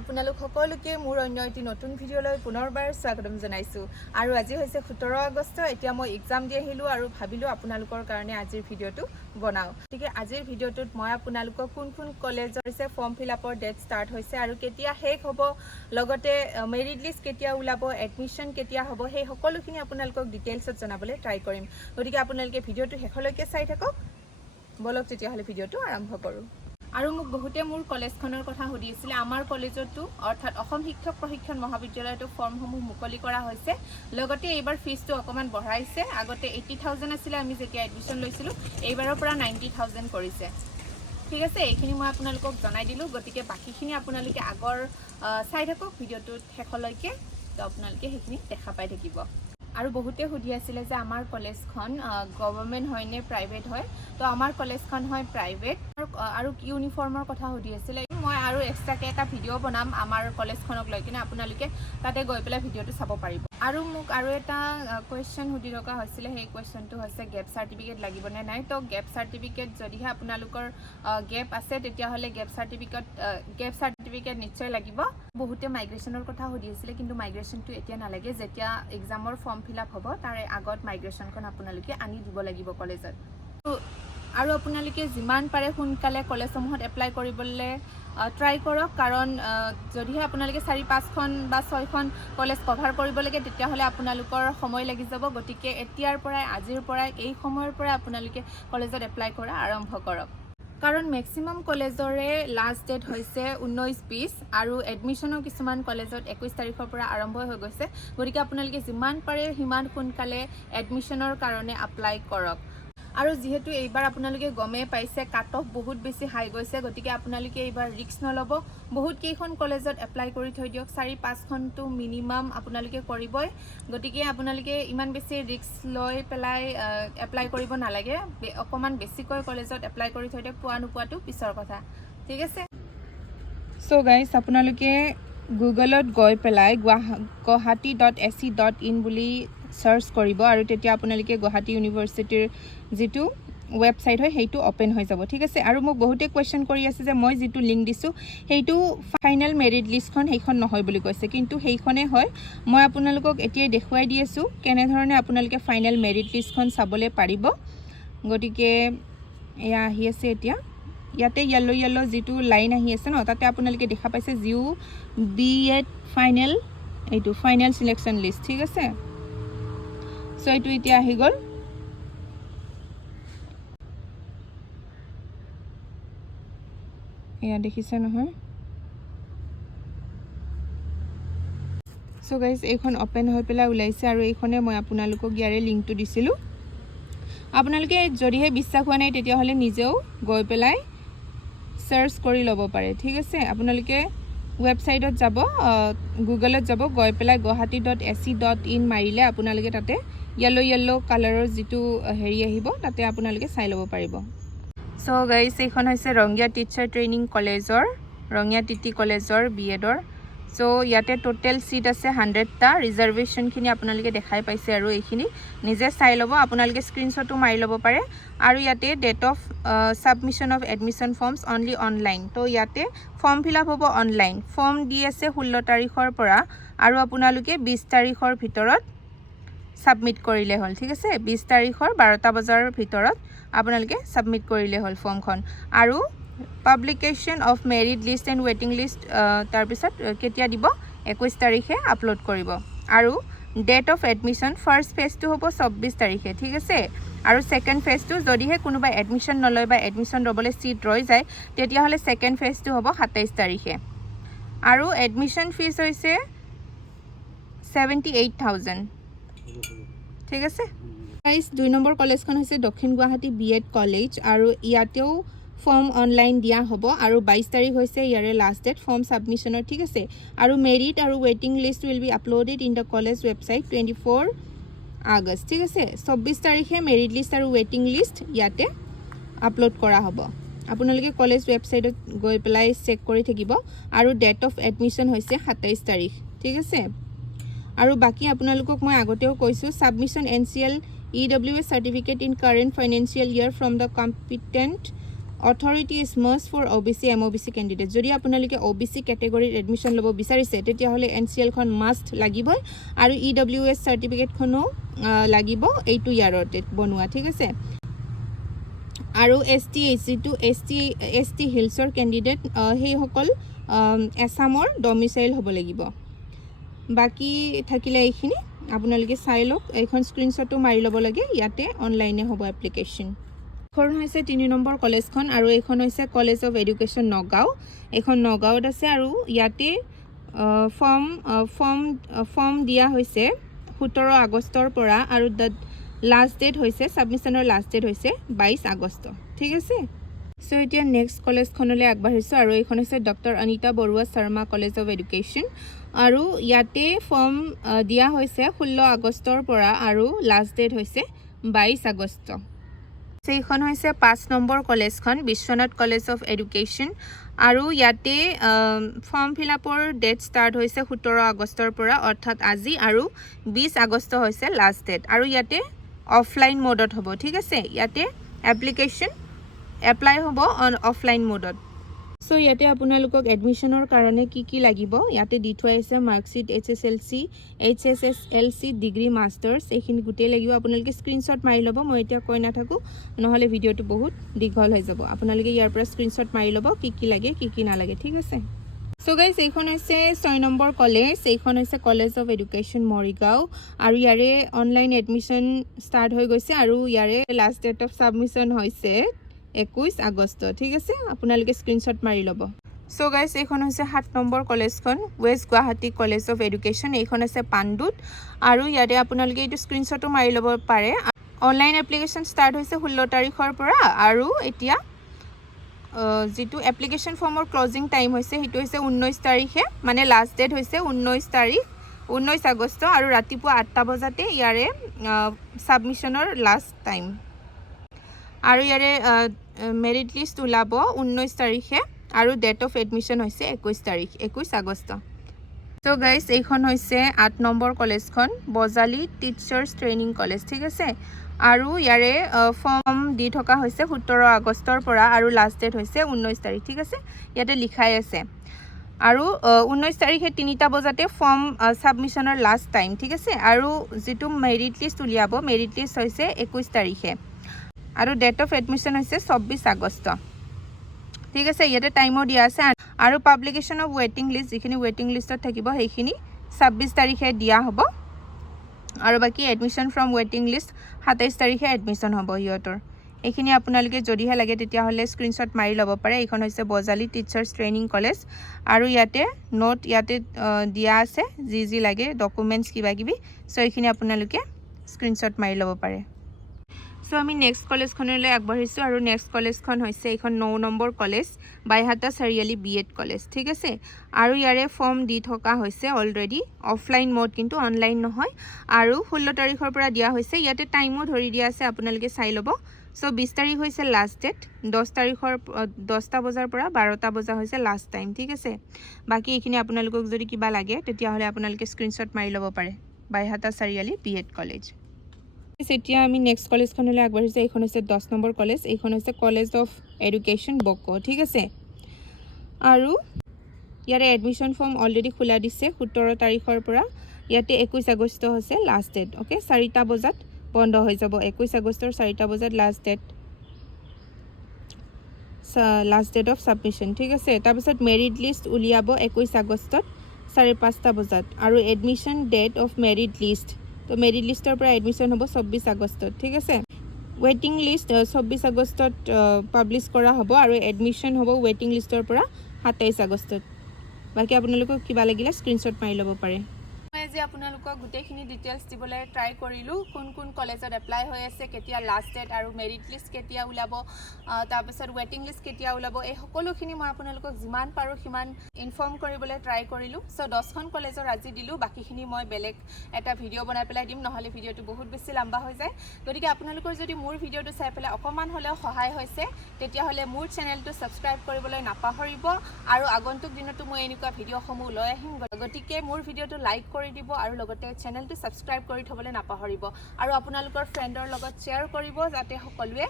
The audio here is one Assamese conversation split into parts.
আপোনালোক সকলোকে মোৰ অন্য এটি নতুন ভিডিঅ'লৈ পুনৰবাৰ স্বাগতম জনাইছো আৰু আজি হৈছে 17 আগষ্ট এতিয়া মই এক্সাম দি আহিলো আৰু ভাবিলো আপোনালোকৰ কাৰণে আজিৰ ভিডিঅ'টো বনাও ঠিক আজিৰ ভিডিঅ'টোত মই আপোনালোকক কোন কলেজৰ আছে ফৰ্ম ফিলআপৰ ডেট ষ্টাৰ্ট হৈছে আৰু কেতিয়া শেষ হ'ব লগতে মেৰিট লিষ্ট কেতিয়া ওলাব এডমিশন কেতিয়া হ'ব সেই সকলোখিনি আপোনালোকক ডিটেইলছত জনাবলৈ ট্ৰাই কৰিম গতিকে আপোনালোকে ভিডিঅ'টো শেষলৈকে চাই থাকক বলক তেতিয়া হলে ভিডিঅ'টো আৰম্ভ কৰো আৰু মোক বহুতে মোৰ কলেজখনৰ কথা সুধি আছিল আমাৰ কলেজতো অৰ্থাৎ অসম শিক্ষক প্ৰশিক্ষণ মহাবিদ্যালয়টো ফৰ্মসমূহ মুকলি কৰা হৈছে লগতে এইবাৰ ফিজটো অকমান বঢ়াইছে আগতে 80000 আছিল আমি যেতিয়া এডমিশন লৈছিলো এইবাৰৰ পৰা 90000 কৰিছে ঠিক আছে এইখিনি মই আপোনালোকক জনাই দিলো গতিকে বাকিখিনি আপোনালোকে আগৰ চাই থাকক ভিডিঅ'টো শেষলৈকে তো আপোনালোকে সেইখিনি দেখা পাই থাকিব আৰু বহুতে সুধি আছিল যে আমাৰ কলেজখন গভৰ্ণমেণ্ট হয় নে প্ৰাইভেট হয় তো আমাৰ কলেজখন হয় প্ৰাইভেট আৰু ইউনিফৰ্মৰ কথা সুধি আছিল মই আৰু এক্সট্ৰাকে এটা ভিডিঅ' বনাম আমাৰ কলেজখনক লৈ কিনে আপোনালোকে তাতে গৈ পেলাই ভিডিঅ'টো চাব পাৰিব আৰু মোক আৰু এটা কোৱেশ্চন সুধি ৰখা হৈছিল সেই কোৱেশ্চনটো হৈছে গেপ সাৰ্টিফিকেট লাগিব নে নাই তো গেপ সাৰ্টিফিকেট যদিহে আপোনালোকৰ গেপ আছে তেতিয়াহ'লে গেপ সাৰ্টিফিকেট নিশ্চয় লাগিব বহুতে মাইগ্ৰেশ্যনৰ কথা সুধি আছিল কিন্তু মাইগ্ৰেশ্যনটো এতিয়া নালাগে যেতিয়া এক্সামৰ ফৰ্ম ফিলআপ হ'ব তাৰে আগত মাইগ্ৰেশ্যনখন আপোনালোকে আনি দিব লাগিব কলেজত আৰু আপোনালোকে যিমান পাৰে সোনকালে কলেজসমূহত এপ্লাই কৰিবলৈ ট্ৰাই কৰক কাৰণ যদিহে আপোনালোকে 4-5খন বা 6খন কলেজ কভাৰ কৰিব লাগে তেতিয়াহ'লে আপোনালোকৰ সময় লাগি যাব গতিকে এতিয়াৰ পৰাই আজিৰ পৰাই এই সময়ৰ পৰাই আপোনালোকে কলেজত এপ্লাই কৰা আৰম্ভ কৰক কাৰণ মেক্সিমাম কলেজৰে লাষ্ট ডেট হৈছে 19-20 আৰু এডমিশনৰ কিছুমান কলেজত 21 তাৰিখৰ পৰা আৰম্ভ হৈ গৈছে গতিকে আপোনালোকে যিমান পাৰে সিমান সোনকালে এডমিশনৰ কাৰণে এপ্লাই কৰক আৰু যেহেতু এইবাৰ আপোনালোকে গমে পাইছে কাট অফ বহুত বেছি হাই গৈছে গতিকে আপোনালোকে এইবাৰ ৰিস্ক নলব বহুত কেইখন কলেজত এপ্লাই কৰি থৈ দিয়ক 4-5খনটো মিনিমাম আপোনালোকে কৰিবই গতিকে আপোনালোকে ইমান বেছি ৰিস্ক লৈ পেলাই এপ্লাই কৰিব নালাগে অকমান বেছিকৈ কলেজত এপ্লাই কৰি থৈ দিয়ক পোৱা নোপোৱাটো পিছৰ কথা ঠিক আছে সো গাইস আপোনালোকে গুগলত গৈ পেলাই guwahati.ac.in বুলি সাৰ্চ কৰিব আৰু তেতিয়া আপোনালোকে গুৱাহাটী ইউনিভাৰ্চিটিৰ যেটো ওয়েবসাইট হয় হেইটো ওপেন হৈ যাব ঠিক আছে আৰু মোক বহুতে কোৱেশ্চন কৰি আছে যে মই যেটো লিংক দিছো হেইটো ফাইনাল মেৰিট লিষ্টখন হেইখন নহয় বুলি কৈছে কিন্তু হেইখনে হয় মই আপোনালোকক এতিয়া দেখুৱাই দি আছো কেনে ধৰণে আপোনালোকে ফাইনাল মেৰিট লিষ্টখন চাবলৈ পাৰিব গতিকে এয়া আহি আছে এতিয়া ইয়াতে yellow যেটো লাইন আহি আছে ন তাতে আপোনালোকে দেখা পাইছে জিউ বিএড ফাইনাল এইটো ফাইনাল সিলেকশন লিষ্ট ঠিক আছে সো এইটো এতিয়া আহি গল এয়া দেখিছে নহয় সো গাইস এইখন ওপেন হৈ পেলাই ওলাইছে আৰু এইখনে মই আপোনালোকক ইয়াৰে লিংকটো দিছিলো আপোনালোকে যদিহে বিশ্বাস হোৱা নাই তেতিয়াহলে নিজেও গৈ পেলাই সাৰ্চ কৰি ল'ব পাৰে ঠিক আছে আপোনালোকে ওয়েবসাইটত যাব গুগলত যাব গৈ পেলাই guwahati.ac.in মাৰিলে আপোনালোকে তাতে yellow কালাৰৰ যেটো হেৰি আহিব তাতে আপোনালোকে চাই ল'ব পাৰিব সো গাইস এইখন হৈছে ৰঙিয়া টিচাৰ ট্ৰেইনিং কলেজৰ ৰঙিয়া টিটি কলেজৰ বিএডৰ সো ইয়াতে টোটাল সিট আছে 100টা ৰিজাৰ্ভেশন খিনি আপোনালোকে দেখাই পাইছে আৰু এইখিনি নিজে চাই ল'ব আপোনালোকে স্ক্ৰিনশ্বটো মাৰি ল'ব পাৰে আৰু ইয়াতে date of submission of admission forms only online তো ইয়াতে ফৰ্ম ফিলআপ হ'ব অনলাইন ফৰ্ম দি আছে 16 তাৰিখৰ পৰা আৰু আপোনালোকে 20 তাৰিখৰ ভিতৰত সাবমিট কৰিলে হল ঠিক আছে 20 তাৰিখৰ 12টা বজাৰ ভিতৰত আপোনালোকে সাবমিট কৰিলে হল ফৰ্মখন আৰু publication of merit list and ৱেটিং লিষ্ট তাৰ পিছত কেতিয়া দিব 21 তাৰিখে আপলোড কৰিব আৰু ডেট অফ এডমিশন ফাৰ্স্ট ফেজটো হ'ব 24 তাৰিখে ঠিক আছে আৰু সেকেন্ড ফেজটো যদিহে কোনোবা এডমিশন নলয় বা এডমিশন ৰবলে সিট ৰৈ যায় তেতিয়াহলে সেকেন্ড ফেজটো হ'ব 27 তাৰিখে আৰু এডমিশন ফিজ হৈছে 78000 ঠিক আছে গাইস 2 নম্বৰ কলেজখন হৈছে দক্ষিণ গুৱাহাটী বিএড কলেজ আৰু ইয়াতেও ফৰ্ম অনলাইন দিয়া হ'ব আৰু 22 তাৰিখ হৈছে ইয়াৰে লাষ্ট ডেট ফৰ্ম সাবমিশনৰ ঠিক আছে আৰু মেৰিট আৰু ৱেটিং list will be uploaded in the college website 24 August ঠিক আছে 24 তাৰিখে মেৰিট লিষ্ট আৰু ৱেটিং লিষ্ট ইয়াতে আপলোড কৰা হ'ব আপোনালোকে কলেজ ওয়েবসাইটত গৈ পেলাই চেক কৰি থাকিব আৰু ডেট অফ এডমিশন হৈছে 27 তাৰিখ ঠিক আছে আৰু বাকি আপোনালোকক মই আগতেও কৈছো submission NCL EWS certificate in current financial year from the competent authority is must for OBC MOBC candidate যদি আপোনালোকে OBC কেটেগৰীত এডমিশ্যন ল'ব বিচাৰিছে তেতিয়াহ'লে NCL-খন মাষ্ট লাগিবই আৰু EWS চাৰ্টিফিকেটখনো লাগিব এইটো ইয়াৰতে বনোৱা ঠিক আছে আৰু ST HC2 ST হিলছৰ কেণ্ডিডেট সেইসকল এছামৰ ডমিচাইল হ'ব লাগিব বাকি থাকিলে এইখিনি আপোনালোকে চাই লওক এইখন স্ক্ৰিনশ্বটো মাৰি ল'ব লাগে ইয়াতে অনলাইনে হ'ব এপ্লিকেশ্যন এখন হৈছে 3 নম্বৰ কলেজখন আৰু এইখন হৈছে কলেজ অফ এডুকেশ্যন নগাঁও এখন নগাঁৱত আছে আৰু ইয়াতে ফৰ্ম দিয়া হৈছে 17 আগষ্টৰ পৰা আৰু লাষ্ট ডেট হৈছে সাবমিশনৰ লাষ্ট ডেট হৈছে 22 আগষ্ট ঠিক আছে সো এতিয়া নেক্সট কলেজখনলৈ আগবাঢ়িছো আৰু এইখন হৈছে doctor Anita Barua Sharma college of education আৰু ইয়াতে ফৰ্ম দিয়া হৈছে 16 আগষ্টৰ পৰা আৰু লাষ্ট ডেট হৈছে 22 আগষ্ট সেইখন হৈছে 5 নম্বৰ কলেজখন বিশ্বনাথ কলেজ অফ এডুকেশ্যন আৰু ইয়াতে ফৰ্ম ফিলআপৰ ডেট ষ্টাৰ্ট হৈছে 17 আগষ্টৰ পৰা অৰ্থাৎ আজি আৰু 20 আগষ্ট হৈছে লাষ্ট ডেট আৰু ইয়াতে অফলাইন মোডত হ'ব ঠিক আছে ইয়াতে এপ্লিকেশ্যন এপ্লাই হ'ব অন অফলাইন মোডত সো ইয়াতে আপোনালোকক এডমিশ্যনৰ কাৰণে কি লাগিব ইয়াতে দি থোৱা আছে মাৰ্কশিট HSLC ডিগ্ৰী মাষ্টাৰ্ছ এইখিনি গোটেই লাগিব আপোনালোকে স্ক্ৰিনশ্বট মাৰি ল'ব মই এতিয়া কৈ নাথাকো নহলে ভিডিঅ'টো বহুত দীঘল হৈ যাব আপোনালোকে ইয়াৰ পৰা স্ক্ৰিনশ্বট মাৰি ল'ব কি লাগে কি নালাগে ঠিক আছে সো গাইস এইখন হৈছে 6 নম্বৰ কলেজ এইখন হৈছে কলেজ অফ এডুকেশ্যন মৰিগাঁও আৰু ইয়াৰে অনলাইন এডমিশ্যন ষ্টাৰ্ট হৈ গৈছে আৰু ইয়াৰে লাষ্ট ডেট অফ সাবমিশন হৈছে 21 আগষ্ট ঠিক আছে আপোনালোকে স্ক্ৰিনশ্বট মাৰি ল'ব সো গাইস এইখন হৈছে 7 নম্বৰ কলেজখন west Guwahati college of education এইখন আছে পাণ্ডুত আৰু ইয়াতে আপোনালোকে এইটো স্ক্ৰিনশ্বটো মাৰি ল'ব পাৰে অনলাইন এপ্লিকেশ্যন ষ্টাৰ্ট হৈছে 16 তাৰিখৰ পৰা আৰু এতিয়া যেটো এপ্লিকেশ্যন ফৰ্মৰ ক্লোজিং টাইম হৈছে হেতু হৈছে 19 তাৰিখে মানে লাষ্ট ডেট হৈছে 19 আগষ্ট আৰু ৰাতিপুৱা 8টা বজাতে ইয়াৰে সাবমিশনৰ লাষ্ট টাইম আৰু ইয়াৰে মেৰিট লিষ্ট ওলাব 19 তাৰিখে আৰু ডেট অফ এডমিশ্যন হৈছে 21 আগষ্ট সো গাইস এইখন হৈছে 8 নম্বৰ কলেজখন বজালি টিচাৰ্ছ ট্ৰেইনিং কলেজ ঠিক আছে আৰু ইয়াৰে ফৰ্ম দি থকা হৈছে 17 আগষ্টৰ পৰা আৰু লাষ্ট ডেট হৈছে 19 তাৰিখ ঠিক আছে ইয়াতে লিখাই আছে আৰু 19 তাৰিখে 3টা বজাতে ফৰ্ম সাবমিশনৰ লাষ্ট টাইম ঠিক আছে আৰু যেটো মেৰিট লিষ্ট উলিয়াব মেৰিট লিষ্ট হৈছে 21 তাৰিখে আৰু ডেট অফ এডমিশ্যন হৈছে 24 আগষ্ট ঠিক আছে ইয়াতে টাইমো দিয়া আছে আৰু পাবলিকেশ্যন অফ ৱেটিং লিষ্ট যিখিনি ৱেটিং লিষ্টত থাকিব সেইখিনি 26 তাৰিখে দিয়া হ'ব আৰু বাকি এডমিশ্যন ফ্ৰম ৱেটিং লিষ্ট 27 তাৰিখে এডমিশ্যন হ'ব ইহঁতৰ এইখিনি আপোনালোকে যদিহে লাগে তেতিয়াহ'লে স্ক্ৰিনশ্বট মাৰি ল'ব পাৰে এইখন হৈছে বজালি টিচাৰ্ছ ট্ৰেইনিং কলেজ আৰু ইয়াতে নোট ইয়াতে দিয়া আছে যি লাগে ডকুমেণ্টছ কিবা সো এইখিনি আপোনালোকে স্ক্ৰিনশ্বট মাৰি ল'ব পাৰে সো আমি নেক্সট কলেজখনলৈ আগবাঢ়িছো আৰু নেক্সট কলেজখন হৈছে এইখন 9 number college Baihata Chariali BEd college ঠিক আছে আৰু ইয়াৰে ফৰ্ম দি থকা হৈছে অলৰেডি অফলাইন মোড কিন্তু অনলাইন নহয় আৰু 16 তাৰিখৰ পৰা দিয়া হৈছে ইয়াতে টাইমো ধৰি দিয়া আছে আপোনালোকে চাই ল'ব সো 20 তাৰিখ হৈছে লাষ্ট ডেট 10 তাৰিখৰ 10টা বজাৰ পৰা 12টা বজা হৈছে লাষ্ট টাইম ঠিক আছে বাকি এইখিনি আপোনালোকক যদি কিবা লাগে তেতিয়াহ'লে আপোনালোকে স্ক্ৰিনশ্বট মাৰি ল'ব পাৰে বাইহাটা চাৰিআলি বিএড কলেজ এতিয়া আমি নেক্সট কলেজখনলৈ আগবাঢ়িছো এইখন হৈছে 10 নম্বৰ কলেজ এইখন হৈছে কলেজ অফ এডুকেশ্যন বকো ঠিক আছে আৰু ইয়াৰে এডমিশ্যন ফৰ্ম অলৰেডি খোলা দিছে 17 তাৰিখৰ পৰা ইয়াতে 21 আগষ্ট হৈছে লাষ্ট ডেট ওকে 4টা বজাত বন্ধ হৈ যাব 21 আগষ্টৰ 4টা বজাত লাষ্ট ডেট অফ সাবমিশন ঠিক আছে তাৰ পিছত মেৰিট লিষ্ট উলিয়াব 21 আগষ্টত 5:30 বজাত আৰু admission date of merit list তো মেৰিট লিষ্টৰ পৰা এডমিশ্যন হ'ব 24 আগষ্টত ঠিক আছে ৱেটিং লিষ্ট 24 আগষ্টত পাব্লিছ কৰা হ'ব আৰু এডমিশ্যন হ'ব ৱেটিং লিষ্টৰ পৰা 27 আগষ্টত বাকি আপোনালোকক কিবা লাগিলে স্ক্ৰিনশ্বট মাৰি ল'ব পাৰে মই যে আপোনালোকক গোটেইখিনি ডিটেইলছ দিবলৈ ট্ৰাই কৰিলোঁ কোন কলেজত এপ্লাই হৈ আছে কেতিয়া লাষ্ট ডেট আৰু মেৰিট লিষ্ট কেতিয়া ওলাব তাৰপিছত ৱেটিং লিষ্ট কেতিয়া ওলাব এই সকলোখিনি মই আপোনালোকক যিমান পাৰোঁ সিমান ইনফৰ্ম কৰিবলৈ ট্ৰাই কৰিলোঁ সো 10খন কলেজৰ আজি দিলোঁ বাকিখিনি মই বেলেগ এটা ভিডিঅ' বনাই পেলাই দিম নহ'লে ভিডিঅ'টো বহুত বেছি লম্বা হৈ যায় গতিকে আপোনালোকৰ যদি মোৰ ভিডিঅ'টো চাই পেলাই অকণমান হ'লেও সহায় হৈছে তেতিয়াহ'লে মোৰ চেনেলটো ছাবস্ক্ৰাইব কৰিবলৈ নাপাহৰিব আৰু আগন্তুক দিনতো মই এনেকুৱা ভিডিঅ'সমূহ লৈ আহিম গতিকে মোৰ ভিডিঅ'টো লাইক কৰি দিব আৰু লগতে চেনেলটো ছাবস্ক্ৰাইব কৰি থবলৈ নাপাহৰিব আৰু আপোনালোকৰ ফ্ৰেণ্ডৰ লগত শ্বেয়াৰ কৰিব যাতে সকলোৱে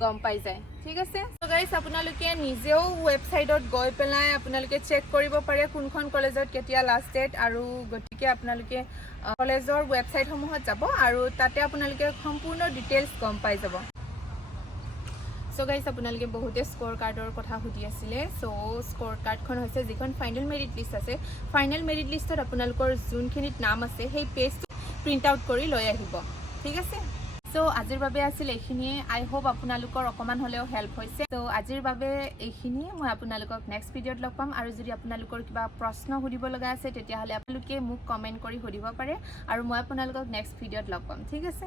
গম পাই যায় ঠিক আছে সো গাইস আপোনালোকে নিজেও ৱেবছাইটত গৈ পেলাই আপোনালোকে চেক কৰিব পাৰে কোনখন কলেজত কেতিয়া লাষ্ট ডেট আৰু গতিকে আপোনালোকে কলেজৰ ৱেবছাইটসমূহত যাব আৰু তাতে আপোনালোকে সম্পূৰ্ণ ডিটেইলছ গম পাই যাব সো গাইস আপোনালোকে বহুতে স্কোৰ কাৰ্ডৰ কথা সুধি আছিলে সো স্কোৰ কাৰ্ডখন হৈছে যিখন ফাইনেল মেৰিট লিষ্ট আছে ফাইনেল মেৰিট লিষ্টত আপোনালোকৰ যোনখিনিত নাম আছে সেই পেজটো প্ৰিণ্ট আউট কৰি লৈ আহিব ঠিক আছে সো আজিৰ বাবে আছিল এইখিনিয়ে আই হোপ আপোনালোকৰ অকমান হ'লেও হেল্প হৈছে সো আজিৰ বাবে এইখিনিয়ে মই আপোনালোকক নেক্সট ভিডিঅ'ত লগ পাম আৰু যদি আপোনালোকৰ কিবা প্ৰশ্ন সুধিব লগা আছে তেতিয়াহ'লে আপোনালোকে মোক কমেণ্ট কৰি সুধিব পাৰে আৰু মই আপোনালোকক নেক্সট ভিডিঅ'ত লগ পাম ঠিক আছে